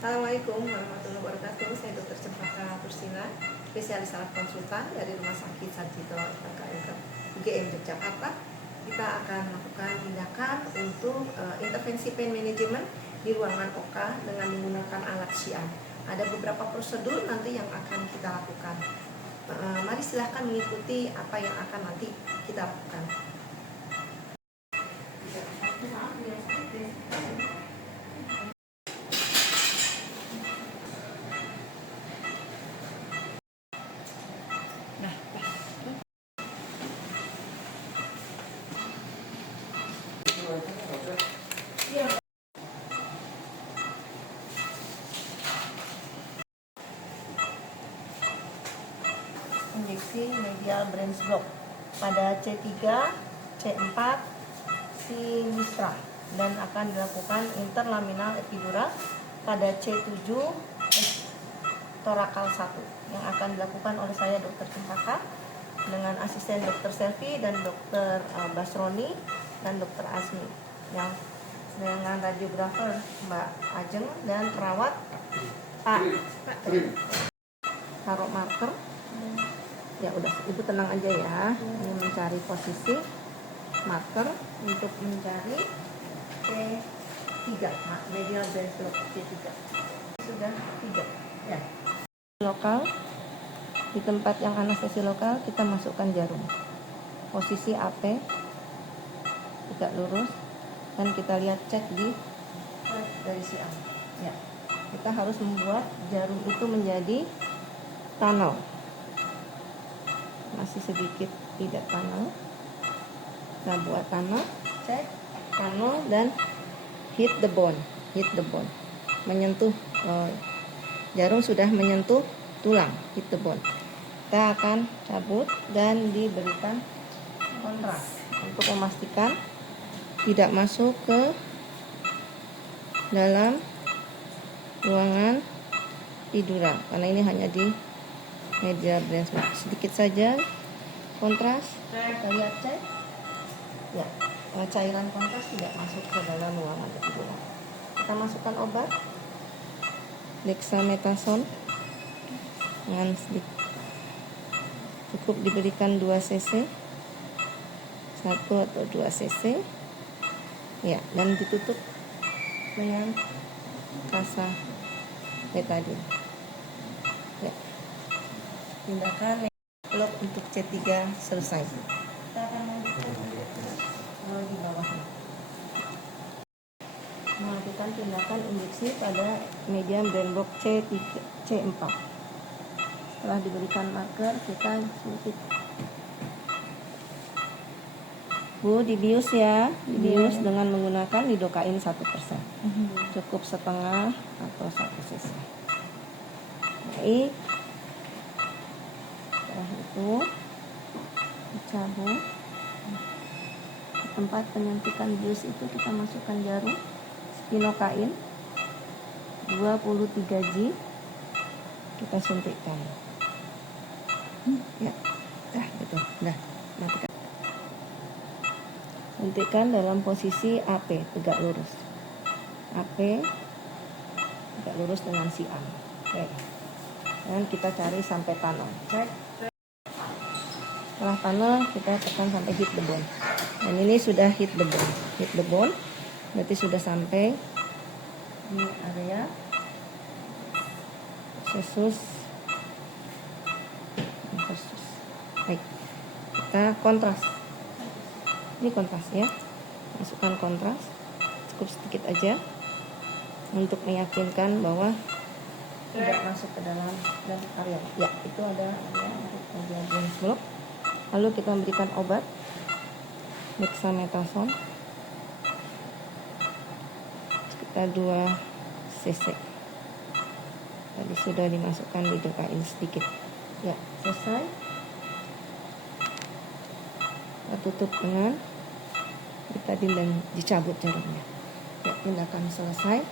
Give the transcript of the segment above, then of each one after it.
Assalamualaikum warahmatullahi wabarakatuh. Saya Dr. Cempaka Tursila, spesialis saraf konsultan dari Rumah Sakit Sarjito UGM Yogyakarta. Kita akan melakukan tindakan untuk intervensi pain management di ruangan OK dengan menggunakan alat Xi'an. Ada beberapa prosedur nanti yang akan kita lakukan. Mari silahkan mengikuti apa yang akan nanti kita lakukan. Injeksi medial brain block pada C3, C4, sinistra dan akan dilakukan interlaminal epidural pada C7 torakal 1 yang akan dilakukan oleh saya Dr. Cempaka dengan asisten Dr. Selvi dan Dr. Basroni dan Dr. Azmi yang dengan radiografer Mbak Ajeng dan perawat Pak taruh marker. Ya udah, ibu tenang aja ya. Ini mencari posisi marker untuk mencari C3, medial brain block C3. Sudah 3 ya. Lokal, di tempat yang anestesi lokal kita masukkan jarum. Posisi AP tegak lurus dan kita lihat cek di dari Xi'an. Ya. Kita harus membuat jarum itu menjadi tunnel. Masih sedikit tidak tunnel. Kita buat tunnel, cek tunnel dan hit the bone, menyentuh jarum sudah menyentuh tulang, hit the bone. Kita akan cabut dan diberikan kontras untuk memastikan tidak masuk ke dalam ruangan tiduran karena ini hanya di medial brain block. Sedikit saja kontras, kita lihat cek ya, cairan kontras tidak masuk ke dalam ruangan tiduran. Kita masukkan obat dexamethasone dengan sedikit, cukup diberikan 2 cc, 1 atau 2 cc ya, dan ditutup dengan kasa betadine ya. Tindakan blok untuk C3 selesai. Kita akan lanjutkan di bawahnya. Melakukan tindakan injeksi pada medial brain block C3, C4. Setelah diberikan marker, kita suntik. Bu, dibius ya, dibius dengan menggunakan lidocaine 1%. Cukup setengah atau 1 cc. Baik. Setelah itu dicabut. Di tempat penyuntikan bius itu kita masukkan jarum spinokain 23 G, kita suntikkan. Ya, betul. Matikan. Suntikkan dalam posisi AP tegak lurus. AP tegak lurus dengan Xi'an. Oke. Dan kita cari sampai tunnel. Cek. Setelah tunnel kita tekan sampai hit the bone. Dan ini sudah hit the bone. Hit the bone berarti sudah sampai di area sesus. Baik. Kita kontras. Ini kontras ya. Masukkan kontras. Cukup sedikit aja untuk meyakinkan bahwa tidak masuk ke dalam dan area. Ya, itu ada medial brain block. Lalu kita memberikan obat dexamethasone sekitar 2 cc. Tadi sudah dimasukkan lidocaine sedikit. Ya, selesai. Kita tutup dengan betadine dan dicabut jarumnya. Ya, tindakan selesai.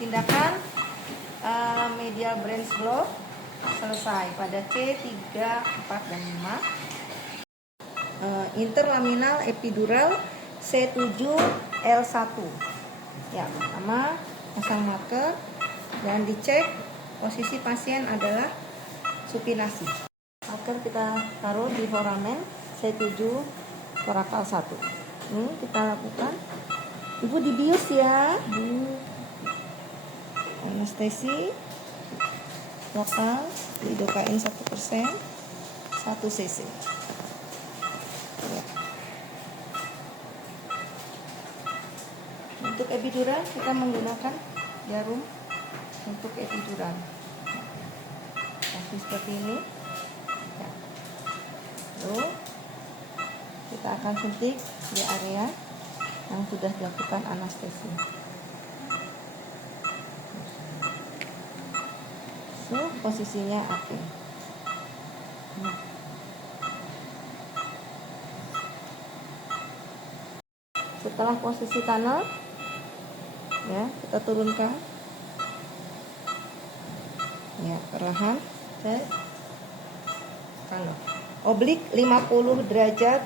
Tindakan medial brain block selesai pada C3, 4, dan 5. Interlaminal epidural C7 L1. Ya, pertama pasang marker dan dicek posisi pasien adalah supinasi. Marker kita taruh di foramen C7 torakal 1. Ini kita lakukan. Ibu dibius ya. Anestesi lokal lidokain 1%, 1 cc. Ya. Untuk epidural kita menggunakan jarum untuk epidural. Seperti ini. Ya. Lalu kita akan suntik di area yang sudah dilakukan anestesi. So, posisinya AP. Nah. Setelah posisi tunnel, ya kita turunkan. Ya, perlahan. Tunnel. Oblik 50 derajat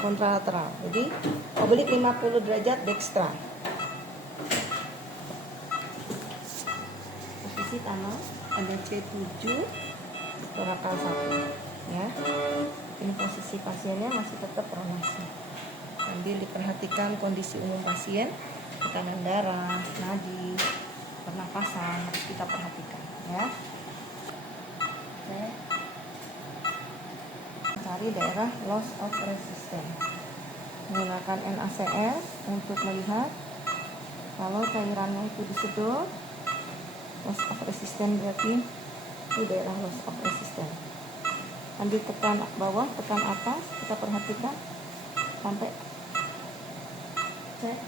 kontralateral. Jadi oblik 50 derajat dextra. Posisi tunnel ada C7 torakal 1 ya. Ini posisi pasiennya masih tetap pronasi. Sambil diperhatikan kondisi umum pasien, tekanan darah, nadi, pernapasan harus kita perhatikan ya. Oke. Cari daerah loss of resistance. Menggunakan NaCl untuk melihat kalau cairannya itu disedot. Loss of resistance berarti itu daerah loss of resistance. Ambil tekan bawah, tekan atas, kita perhatikan sampai cek.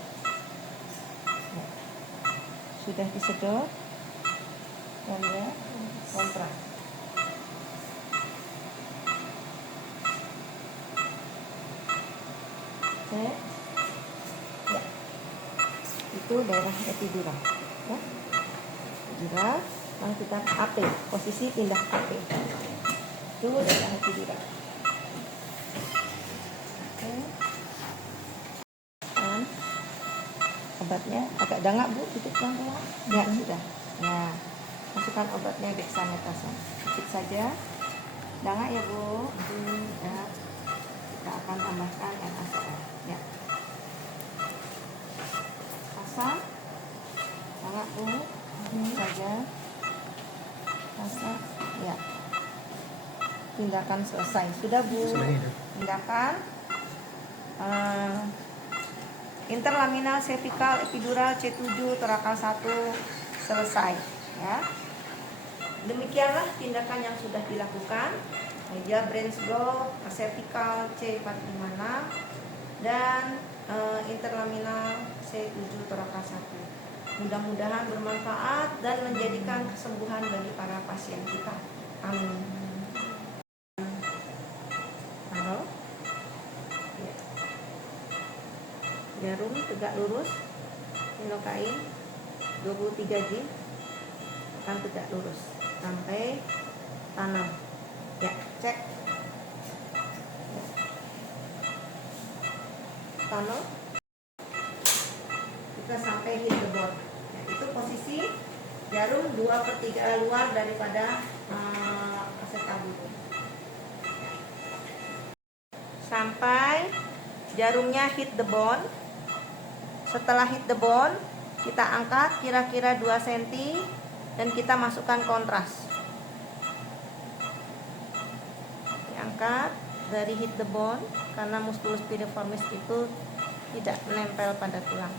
Ya. Sudah disedot dan ya kontrak. Cek. Ya. Itu daerah epidural. Ya. Epidural, lalu kita AP, posisi pindah AP. Itu daerah epidural. Oke. Dan obatnya agak dangak Bu, titik pelan-pelan. Ya sudah. Ya, masukkan obatnya dexamethasone. Sedikit saja. Dangak ya Bu. Ya. Kita akan tambahkan NaCl. Ya. Pasang. Dangak Bu. Saja. Pasang. Ya. Tindakan selesai. Sudah Bu. Tindakan interlaminal cervical epidural C7 torakal 1 selesai ya. Demikianlah tindakan yang sudah dilakukan. Media brains block, cervical C456 dan interlaminal C7 torakal 1. Mudah-mudahan bermanfaat dan menjadikan kesembuhan bagi para pasien kita. Amin. Jarum tegak lurus, lidokain 23 G akan tegak lurus sampai tanam. Ya, cek. Ya. Tunnel. Kita sampai hit the bone. Ya, itu posisi jarum 2/3 luar daripada acetabulum. Sampai jarumnya hit the bone. Setelah hit the bone, kita angkat kira-kira 2 cm dan kita masukkan kontras. Diangkat dari hit the bone karena musculus piriformis itu tidak menempel pada tulang.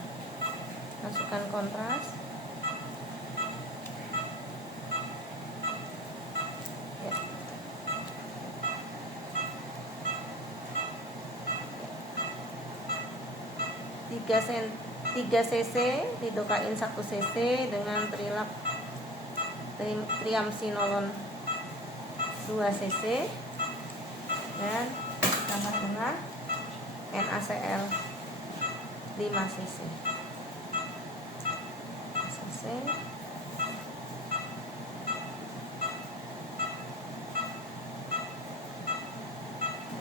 Masukkan kontras. Ya. 3 cc lidokain 1 cc dengan triamcinolone 2 cc dan tambah dengan NaCl 5 cc.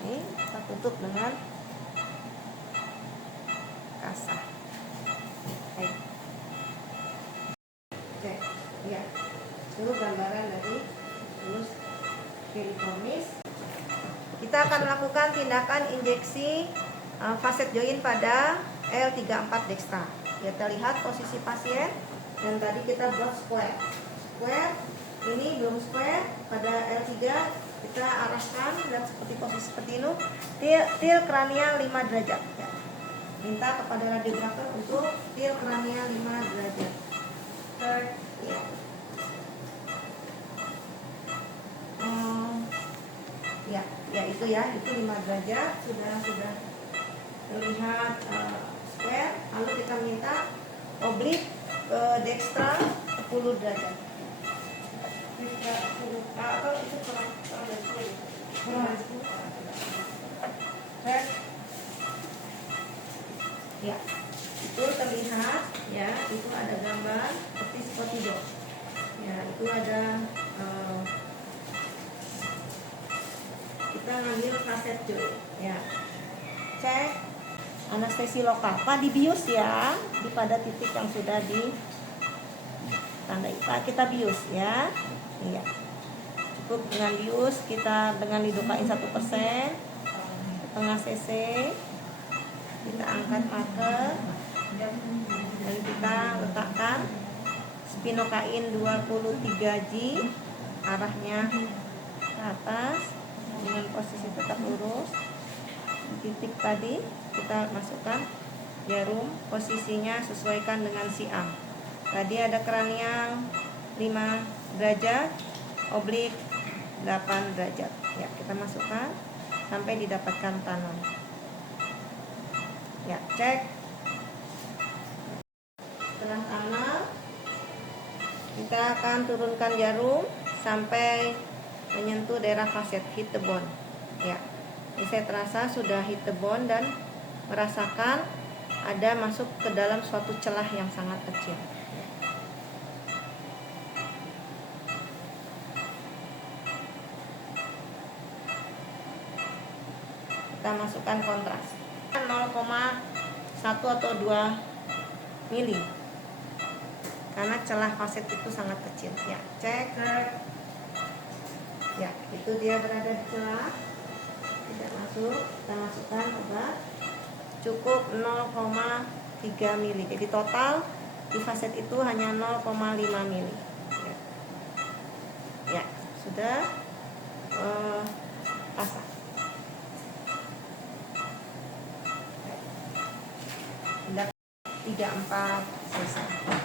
Ini kita tutup dengan kasah. Baik. Cek. Ya. Itu gambaran dari terus keratomis. Kita akan melakukan tindakan injeksi facet joint pada L34 dextra. Kita lihat posisi pasien dan tadi kita buat square. Square ini belum square pada L3 kita arahkan dan seperti posisi seperti ini. Til kranial 5 derajat. Ya. Minta kepada radiografer untuk til kranial 5 derajat. Third, ya. Ya itu ya, itu 5 derajat sudah terlihat square. Lalu kita minta oblik ke dextra 10 derajat. Atau itu kurang dari 10. Ya, itu terlihat ya, itu ada gambar seperti spotido. Ya, itu ada kita ngambil facet joint ya. Cek anestesi lokal. Pak dibius ya, pada titik yang sudah ditandai. Pak kita bius ya. Iya. Cukup dengan bius, kita dengan lidokain 1%, setengah cc. Kita angkat marker dan kita letakkan spinokain 23G, arahnya ke atas dengan posisi tetap lurus. Di titik tadi kita masukkan jarum, posisinya sesuaikan dengan siam. Tadi ada kranial 5 derajat, oblik 8 derajat. Ya, kita masukkan sampai didapatkan tanam. Ya, cek. Setelah tanam, kita akan turunkan jarum sampai menyentuh daerah facet, hit the bone. Ya, ini saya terasa sudah hit the bone dan merasakan ada masuk ke dalam suatu celah yang sangat kecil. Kita masukkan kontras 0,1 atau 2 mili karena celah facet itu sangat kecil. Ya, cek. Ya, itu dia berada di celah, tidak masuk. Kita masukkan obat cukup 0,3 mili. Jadi total di facet itu hanya 0,5 mili. Ya, sudah pasang. 3-4 selesai.